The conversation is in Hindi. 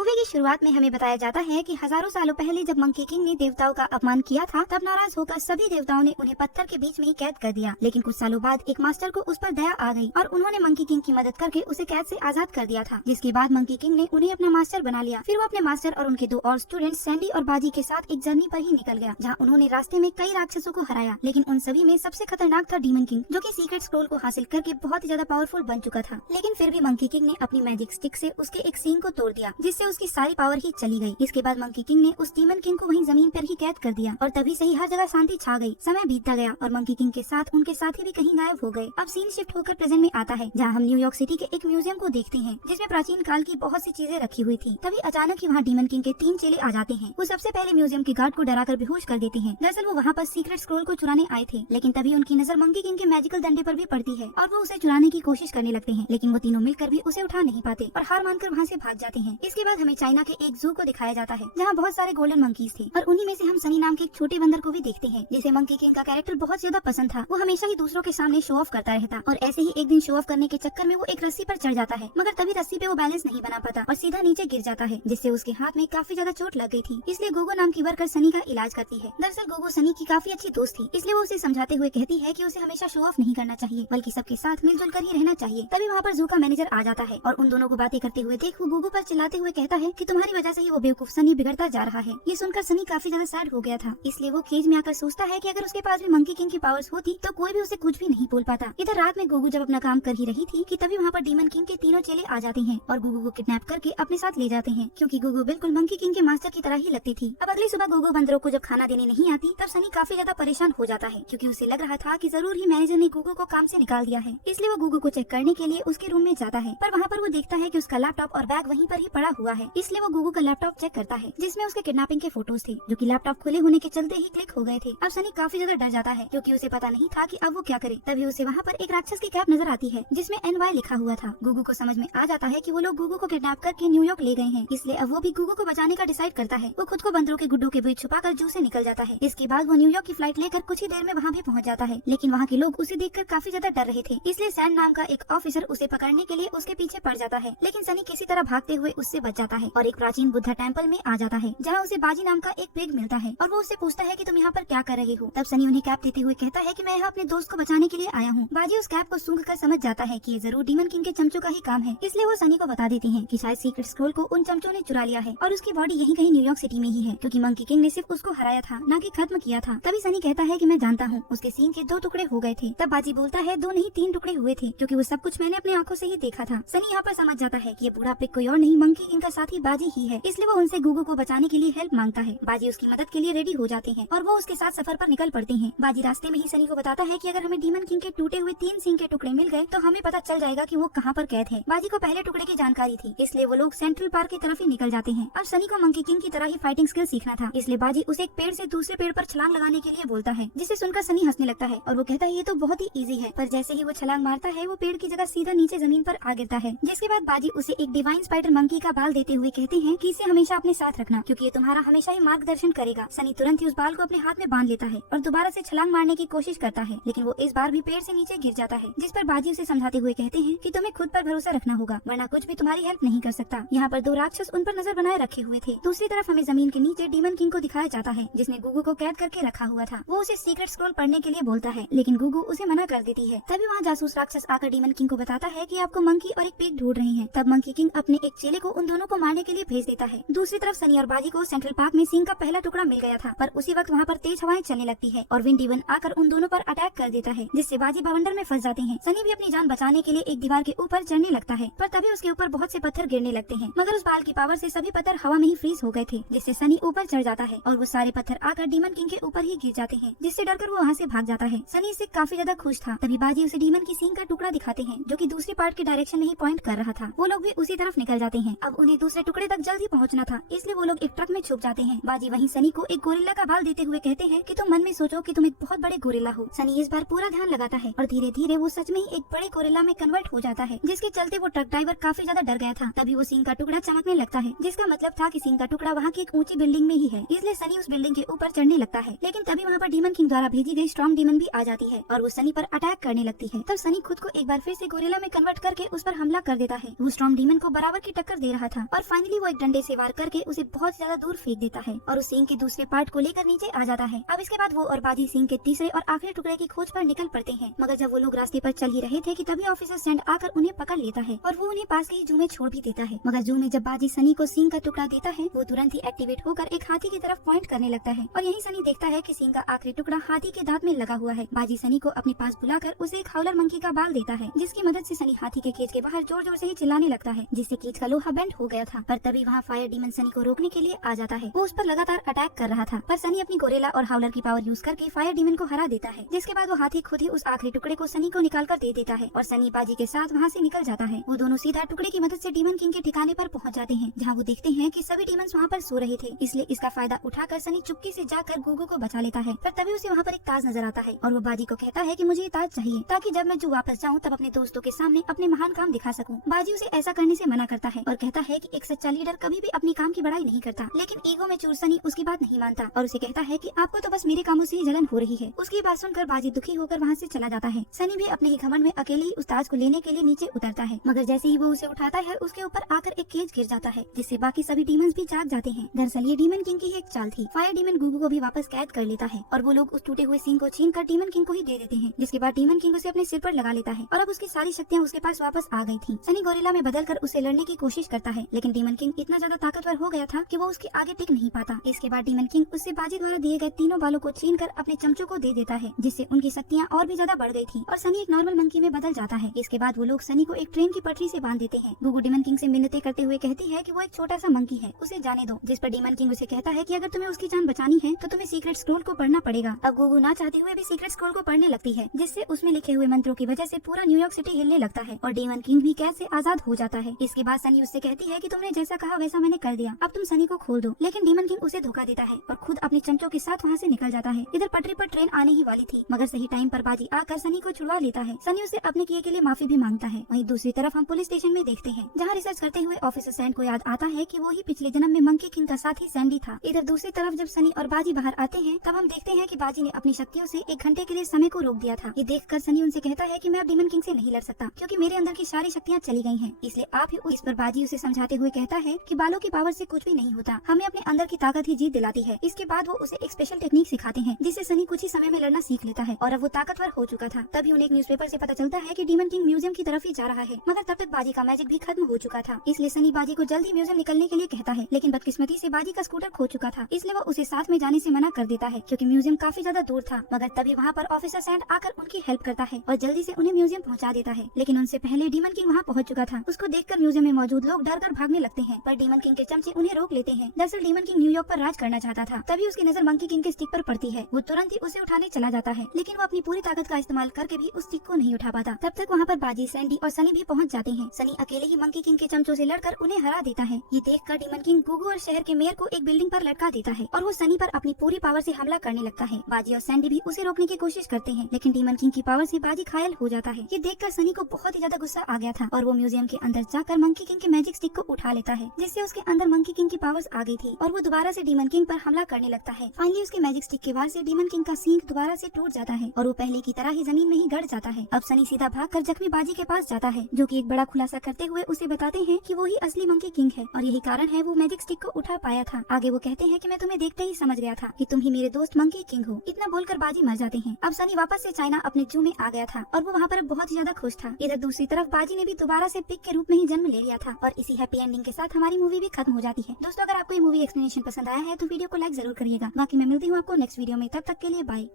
मूवी की शुरुआत में हमें बताया जाता है कि हजारों सालों पहले जब मंकी किंग ने देवताओं का अपमान किया था, तब नाराज होकर सभी देवताओं ने उन्हें पत्थर के बीच में ही कैद कर दिया। लेकिन कुछ सालों बाद एक मास्टर को उस पर दया आ गई और उन्होंने मंकी किंग की मदद करके उसे कैद से आजाद कर दिया था। जिसके बाद मंकी किंग ने उन्हें अपना मास्टर बना लिया। फिर वो अपने मास्टर और उनके 2 और स्टूडेंट सैंडी और बाजी के साथ एक जर्नी पर ही निकल गया, जहाँ उन्होंने रास्ते में कई राक्षसों को हराया। लेकिन उन सभी में सबसे खतरनाक था डीमन किंग, जो कि सीक्रेट स्क्रोल को हासिल करके बहुत ही ज्यादा पावरफुल बन चुका था। लेकिन फिर भी मंकी किंग ने अपनी मैजिक स्टिक से उसके एक सींग को तोड़ दिया, जिससे उसकी सारी पावर ही चली गई। इसके बाद मंकी किंग ने उस डीमन किंग को वहीं जमीन पर ही कैद कर दिया और तभी से ही हर जगह शांति छा गई। समय बीतता गया और मंकी किंग के साथ उनके साथी भी कहीं गायब हो गए। अब सीन शिफ्ट होकर प्रेजेंट में आता है, जहाँ हम न्यूयॉर्क सिटी के एक म्यूजियम को देखते हैं, जिसमें प्राचीन काल की बहुत सी चीजें रखी हुई थी। तभी अचानक ही वहाँ डीमन किंग के 3 चेले आ जाते हैं। वो सबसे पहले म्यूजियम के गार्ड को डराकर बेहोश कर देते हैं। दरअसल वो वहाँ पर सीक्रेट स्क्रोल को चुराने आए थे, लेकिन तभी उनकी नजर मंकी किंग के मैजिकल डंडे पर भी पड़ती है और वो उसे चुराने की कोशिश करने लगते हैं। लेकिन वो तीनों मिलकर भी उसे उठा नहीं पाते और हार मानकर वहाँ से भाग जाते हैं। इसके बाद हमें चाइना के एक जू को दिखाया जाता है, जहाँ बहुत सारे गोल्डन मंकीज थे और उन्हीं में से हम सनी नाम के एक छोटे बंदर को भी देखते हैं, जिसे मंकी किंग का कैरेक्टर बहुत ज्यादा पसंद था। वो हमेशा ही दूसरों के सामने शो ऑफ करता रहता और ऐसे ही एक दिन शो ऑफ करने के चक्कर में वो एक रस्सी पर चढ़ जाता है, मगर तभी रस्सी पे वो बैलेंस नहीं बना पाता और सीधा नीचे गिर जाता है, जिससे उसके हाथ में काफी ज्यादा चोट लग गई थी। इसलिए गोगो नाम की वर्कर सनी का इलाज करती है। दरअसल गोगो सनी की काफी अच्छी दोस्त थी, इसलिए वो उसे समझाते हुए कहती है कि उसे हमेशा शो ऑफ नहीं करना चाहिए, बल्कि सबके साथ मिलजुल कर ही रहना चाहिए। तभी वहाँ पर जू का मैनेजर आ जाता है और उन दोनों को बातें करते हुए देख वो गोगो पर चिल्लाते हुए कहता है कि तुम्हारी वजह से ही वो बेवकूफ सनी बिगड़ता जा रहा है। ये सुनकर सनी काफी ज्यादा सैड हो गया था, इसलिए वो केज में आकर सोचता है कि अगर उसके पास भी मंकी किंग की पावर्स होती तो कोई भी उसे कुछ भी नहीं बोल पाता। इधर रात में गोगो जब अपना काम कर ही रही थी कि तभी वहाँ पर डीमन किंग के तीनों चेले आ जाते हैं और गोगो को किडनैप करके अपने साथ ले जाते हैं, क्योंकि गोगो बिल्कुल मंकी किंग के मास्टर की तरह ही लगती थी। अब अगली सुबह गोगो बंदरों को जब खाना देने नहीं आती, तब सनी काफी ज्यादा परेशान हो जाता है, क्योंकि उसे लग रहा था कि जरूर ही मैनेजर ने गोगो को काम से निकाल दिया है। इसलिए वो गोगो को चेक करने के लिए उसके रूम में जाता है, पर वहाँ पर वो देखता है कि उसका लैपटॉप और बैग वहीं पर ही पड़ा हुआ है। इसलिए वो गोगो का लैपटॉप चेक करता है, जिसमें उसके किडनैपिंग के फोटोज थे, जो कि लैपटॉप खुले होने के चलते ही क्लिक हो गए थे। अब सनी काफी ज्यादा डर जाता है, क्योंकि उसे पता नहीं था कि अब वो क्या करे। तभी उसे वहाँ पर एक राक्षस की कैप नजर आती है, जिसमें NY लिखा हुआ था। गोगो को समझ में आ जाता है कि वो लोग गोगो को किडनैप करके न्यूयॉर्क ले गए हैं, इसलिए अब वो भी गोगो को बचाने का डिसाइड करता है। वो खुद को बंदरों के गुड्डों के बीच छुपाकर जू से निकल जाता है। इसके बाद वो न्यूयॉर्क की फ्लाइट लेकर कुछ ही देर में वहाँ भी पहुँच जाता है, लेकिन वहाँ के लोग उसे देखकर काफी ज्यादा डर रहे थे, इसलिए सैंड नाम का एक ऑफिसर उसे पकड़ने के लिए उसके पीछे पड़ जाता है। लेकिन सनी किसी तरह भागते हुए उससे बच जाता है और एक प्राचीन बुद्धा टेम्पल में आ जाता है, जहाँ उसे बाजी नाम का एक पिग मिलता है और वो उससे पूछता है कि तुम यहाँ पर क्या कर रहे हो। तब सनी उन्हें कैप देते हुए कहता है कि मैं यहाँ अपने दोस्त को बचाने के लिए आया हूँ। बाजी उस कैप को सूंघ कर समझ जाता है कि ये जरूर डीमन किंग के चमचों का ही काम है, इसलिए वो सनी को बता देते हैं कि शायद सीक्रेट स्क्रोल को उन चमचों ने चुरा लिया है और उसकी बॉडी यहीं कहीं न्यूयॉर्क सिटी में ही है, क्योंकि मंकी किंग ने सिर्फ उसको हराया था, न कि खत्म किया था। तभी सनी कहता है कि मैं जानता हूँ, उसके सींग के 2 टुकड़े हो गए थे। तब बाजी बोलता है 2 नहीं 3 टुकड़े हुए थे, क्योंकि वो सब कुछ मैंने अपनी आंखों से ही देखा था। सनी यहाँ पर समझ जाता है कि ये बूढ़ा पिग कोई और नहीं मंकी किंग का साथी बाजी ही है, इसलिए वो उनसे गोगो को बचाने के लिए हेल्प मांगता है। बाजी उसकी मदद के लिए रेडी हो जाते हैं और वो उसके साथ सफर पर निकल पड़ते हैं। बाजी रास्ते में ही सनी को बताता है कि अगर हमें डीमन किंग के टूटे हुए 3 सींग के टुकड़े मिल गए तो हमें पता चल जाएगा कि वो कहाँ पर कैद है। बाजी को पहले टुकड़े की जानकारी थी, इसलिए वो लोग सेंट्रल पार्क की तरफ ही निकल जाते हैं। अब सनी को मंकी किंग की तरह ही फाइटिंग स्किल सीखना था, इसलिए बाजी उसे एक पेड़ से दूसरे पेड़ पर छलांग लगाने के लिए बोलता है, जिसे सुनकर सनी हंसने लगता है और वो कहता है ये तो बहुत ही इजी है। पर जैसे ही वो छलांग मारता है, वो पेड़ की जगह सीधा नीचे जमीन पर आ गिरता है। जिसके बाद बाजी उसे एक डिवाइन स्पाइडर मंकी का बाल देते हुए कहते हैं कि इसे हमेशा अपने साथ रखना, क्योंकि ये तुम्हारा हमेशा ही मार्गदर्शन करेगा। सनी तुरंत ही उस बाल को अपने हाथ में बांध लेता है और दोबारा से छलांग मारने की कोशिश करता है, लेकिन वो इस बार भी पेड़ से नीचे गिर जाता है। जिस पर बाजी उसे समझाते हुए कहते हैं कि तुम्हें खुद पर भरोसा रखना होगा, वरना कुछ भी तुम्हारी हेल्प नहीं कर सकता। यहाँ पर 2 राक्षस उन पर नजर बनाए रखे हुए थे। दूसरी तरफ हमें जमीन के नीचे डीमन किंग को दिखाया जाता है, जिसने गुगु को कैद करके रखा हुआ था। वो उसे सीक्रेट स्क्रोल पढ़ने के लिए बोलता है, लेकिन गुगु उसे मना कर देती है। तभी वहाँ जासूस राक्षस आकर डीमन किंग को बताता है कि आपको मंकी और एक पिग ढूंढ रहे हैं। तब मंकी किंग अपने एक चेले को उन दोनों को मारने के लिए भेज देता है। दूसरी तरफ सनी और बाजी को सेंट्रल पार्क में सींग का पहला टुकड़ा मिल गया था, पर उसी वक्त वहाँ पर तेज हवाएं चलने लगती है और विंड डीवन आकर उन दोनों पर अटैक कर देता है, जिससे बाजी बवंडर में फंस जाते हैं। सनी भी अपनी जान बचाने के लिए एक दीवार के ऊपर चढ़ने लगता है, पर तभी उसके ऊपर बहुत से पत्थर गिरने लगते हैं, मगर उस बाल की पावर से सभी पत्थर हवा में ही फ्रीज हो गए थे, जिससे सनी ऊपर चढ़ जाता है और वो सारे पत्थर आकर डीमन किंग के ऊपर ही गिर जाते हैं, जिससे डरकर वो वहाँ से भाग जाता है। सनी इससे काफी ज्यादा खुश था। तभी बाजी उसे डीमन की सींग का टुकड़ा दिखाते हैं, जो कि दूसरी पार्ट के डायरेक्शन में ही पॉइंट कर रहा था। वो लोग भी उसी तरफ निकल जाते हैं। अब उन्हें दूसरे टुकड़े तक जल्द ही पहुँचना था, इसलिए वो लोग एक ट्रक में छुप जाते हैं। बाजी वहीं सनी को एक गोरिल्ला का बाल देते हुए कहते हैं कि तुम मन में सोचो कि तुम एक बहुत बड़े गोरिल्ला हो। सनी इस बार पूरा ध्यान लगाता है और धीरे धीरे वो सच में ही एक बड़े गोरिल्ला में कन्वर्ट हो जाता है, जिसके चलते वो ट्रक ड्राइवर काफी ज्यादा डर गया था। तभी वो सींग का टुकड़ा चमकने लगता है, जिसका मतलब था कि सींग का टुकड़ा वहाँ की एक ऊंची बिल्डिंग में ही है, इसलिए सनी उस बिल्डिंग के ऊपर चढ़ने लगता है। लेकिन तभी वहाँ पर डीमन किंग द्वारा भेजी गई स्ट्रॉन्ग डीमन भी आ जाती है और वो सनी पर अटैक करने लगती है। तब सनी खुद को एक बार फिर से गोरिल्ला में कन्वर्ट करके उस पर हमला कर देता है। वो स्ट्रॉन्ग डीमन को बराबर की टक्कर दे रहा था, और फाइनली वो एक डंडे से वार करके उसे बहुत ज्यादा दूर फेंक देता है और उस सींग के दूसरे पार्ट को लेकर नीचे आ जाता है। अब इसके बाद वो और बाजी सींग के तीसरे और आखिरी टुकड़े की खोज पर निकल पड़ते हैं। मगर जब वो लोग रास्ते पर चल ही रहे थे कि तभी ऑफिसर सैंड आकर उन्हें पकड़ लेता है और वो उन्हें पास के ही जू में छोड़ भी देता है। मगर जू में जब बाजी सनी को सींग का टुकड़ा देता है वो तुरंत ही एक्टिवेट होकर एक हाथी की तरफ पॉइंट करने लगता है और यही सनी देखता है कि सींग का आखिरी टुकड़ा हाथी के दांत में लगा हुआ है। बाजी सनी को अपने पास बुलाकर उसे एक हाउलर मंकी का बाल देता है जिसकी मदद से सनी हाथी के केज के बाहर जोर जोर से ही चिल्लाने लगता है जिससे केज का लोहा बेंड हो गया था। पर तभी वहाँ फायर डीमन सनी को रोकने के लिए आ जाता है। वो उस पर लगातार अटैक कर रहा था पर सनी अपनी गोरेला और हाउलर की पावर यूज करके फायर डीमन को हरा देता है। जिसके बाद वो हाथी खुद ही उस आखिरी टुकड़े को सनी को निकाल कर दे देता है और सनी बाजी के साथ वहाँ से निकल जाता है। वो दोनों सीधा टुकड़े की मदद से डीमन किंग के ठिकाने पर पहुँच जाते हैं जहाँ वो देखते हैं कि सभी डीमंस वहाँ पर सो रहे थे, इसलिए इसका फायदा उठाकर सनी चुपके से जाकर गुगू को बचा लेता है। पर तभी उसे वहाँ पर एक ताज नजर आता है और वो बाजी को कहता है कि मुझे ये ताज चाहिए ताकि जब मैं जू वापस जाऊँ तब अपने दोस्तों के सामने अपने महान काम दिखा सकूं। बाजी उसे ऐसा करने से मना करता है और कहता है कि एक सच्चा लीडर कभी भी अपनी काम की बड़ाई नहीं करता। लेकिन ईगो में चूर सनी उसकी बात नहीं मानता और उसे कहता है कि आपको तो बस मेरे कामों से ही जलन हो रही है। उसकी बात सुनकर बाजी दुखी होकर वहाँ से चला जाता है। सनी भी अपने ही घमंड में अकेले ही उस ताज को लेने के लिए नीचे उतरता है मगर जैसे ही वो उसे उठाता है उसके ऊपर आकर एक केज गिर जाता है जिससे बाकी सभी डीमंस भी जाग जाते हैं। दरअसल ये डीमन किंग की एक चाल थी। फायर डीमन गुगू को भी वापस कैद कर लेता है और वो लोग उस टूटे हुए सींग को छीन कर डीमन किंग को ही दे देते हैं जिसके बाद डीमन किंग उसे अपने सिर पर लगा लेता है और अब उसकी सारी शक्तियाँ उसके पास वापस आ गई थी। सनी गोरिल्ला में बदलकर उसे लड़ने की कोशिश करता है लेकिन डीमन किंग इतना ज्यादा ताकतवर हो गया था कि वो उसके आगे टिक नहीं पाता। इसके बाद डीमन किंग उससे बाजी द्वारा दिए गए तीनों बालों को छीन कर अपने चमचों को दे देता है जिससे उनकी शक्तियाँ और भी ज्यादा बढ़ गई थी और सनी एक नॉर्मल मंकी में बदल जाता है। इसके बाद वो लोग सनी को एक ट्रेन की पटरी से बांध देते हैं। गुगू डीमन किंग से मिन्नतें करते हुए कहती है कि वो एक छोटा सा मंकी है, उसे जाने दो। जिस पर डीमन किंग उसे कहता है कि अगर तुम्हें उसकी जान बचानी है तो तुम्हें सीक्रेट स्क्रोल को पढ़ना पड़ेगा। अब गुगू ना चाहते हुए भी सीक्रेट स्क्रोल को पढ़ने लगती है जिससे उसमें लिखे हुए मंत्रों की वजह से पूरा न्यूयॉर्क सिटी हिलने लगता है और डीमन किंग भी कैद से आजाद हो जाता है। इसके बाद सनी उससे कहती है कि तुमने जैसा कहा वैसा मैंने कर दिया, अब तुम सनी को खोल दो। लेकिन डीमन किंग उसे धोखा देता है और खुद अपने चमचों के साथ वहाँ से निकल जाता है। इधर पटरी पर ट्रेन आने ही वाली थी मगर सही टाइम पर बाजी आकर सनी को छुड़वा लेता है। सनी उसे अपने किए के लिए माफी भी मांगता है। वहीं दूसरी तरफ हम पुलिस स्टेशन में देखते हैं जहाँ रिसर्च करते हुए ऑफिसर सैंड को याद आता है कि वो ही पिछले जन्म में मंकी किंग का साथी सैंडी था। इधर दूसरी तरफ जब सनी और बाजी बाहर आते हैं तब हम देखते हैं कि बाजी ने अपनी शक्तियों से 1 घंटे के लिए समय को रोक दिया था। ये देखकर सनी उनसे कहता है कि मैं अब डीमन किंग से नहीं लड़ सकता क्योंकि मेरे अंदर की सारी शक्तियाँ चली गई हैं, इसलिए आप ही। इस पर बाजी उसे समझाते हुए कहता है कि बालों की पावर से कुछ भी नहीं होता, हमें अपने अंदर की ताकत ही जीत दिलाती है। इसके बाद वो उसे एक स्पेशल टेक्निक सिखाते हैं जिससे सनी कुछ ही समय में लड़ना सीख लेता है और अब वो ताकतवर हो चुका था। तभी उन्हें एक न्यूज़पेपर से पता चलता है कि डीमन किंग म्यूजियम की तरफ ही जा रहा है मगर तब तक बाजी का मैजिक भी खत्म हो चुका था। इसलिए सनी बाजी को जल्दी म्यूजियम निकलने के लिए कहता है लेकिन बदकिस्मती से बाजी का स्कूटर खो चुका था, इसलिए वो उसे साथ में जाने से मना कर देता है क्योंकि म्यूजियम काफी ज्यादा दूर था। मगर तभी वहाँ पर ऑफिसर सैंड आकर उनकी हेल्प करता है और जल्दी से उन्हें म्यूजियम पहुँचा देता है। लेकिन उनसे पहले डीमन किंग वहाँ पहुँच चुका था। उसको देखकर म्यूजियम में मौजूद लोग डर कर भागने लगते हैं पर डीमन किंग के चमचे उन्हें रोक लेते हैं। दरअसल डीमन किंग न्यूयॉर्क पर राज करना चाहता था। तभी उसकी नजर मंकी किंग के स्टिक पर पड़ती है। वो तुरंत ही उसे उठाने चला जाता है लेकिन वो अपनी पूरी ताकत का इस्तेमाल करके भी उस स्टिक को नहीं उठा पाता। तब तक वहाँ पर बाजी, सैंडी और सनी भी पहुँच जाते हैं। सनी अकेले ही मंकी किंग के चमचों से लड़कर उन्हें हरा देता है। ये देखकर डीमन किंग गुगू और शहर के मेयर को एक बिल्डिंग पर लटका देता है और वो सनी पर अपनी पूरी पावर से हमला करने लगता है। बाजी और सैंडी भी उसे रोकने की कोशिश करते हैं लेकिन डीमन किंग की पावर से बाजी घायल हो जाता है। ये देखकर सनी को बहुत ही ज्यादा गुस्सा आ गया था और वो म्यूजियम के अंदर जाकर मंकी किंग के मैजिक स्टिक को उठा लेता है जिससे उसके अंदर मंकी किंग की पावर्स आ गई थी और वो दोबारा से डीमन किंग पर हमला करने लगता है। फाइनली उसके मैजिक स्टिक के वार से डीमन किंग का सींग दोबारा से टूट जाता है और वो पहले की तरह ही जमीन में ही गड़ जाता है। अब सनी सीधा भागकर जख्मी बाजी के पास जाता है जो कि एक बड़ा खुलासा करते हुए उसे बताते हैं कि वो ही असली मंकी किंग है और यही कारण है वो मैजिक स्टिक को उठा पाया था। आगे वो कहते हैं कि मैं तुम्हें देखते ही समझ गया था कि तुम ही मेरे दोस्त मंकी किंग हो। इतना बोलकर बाजी मर जाते हैं। अब सनी वापस से चाइना अपने जू में आ गया था और वो वहाँ पर बहुत ही ज्यादा खुश था। इधर दूसरी तरफ बाजी ने भी दोबारा से पिग के रूप में ही जन्म ले लिया था और इसी हैप्पी एंडिंग के साथ हमारी मूवी भी खत्म हो जाती है। दोस्तों अगर आपको ये मूवी एक्सप्लेनेशन पसंद आया है तो वीडियो को लाइक जरूर करिएगा। बाकी मैं मिलती हूँ आपको नेक्स्ट वीडियो में, तब तक के लिए बाय।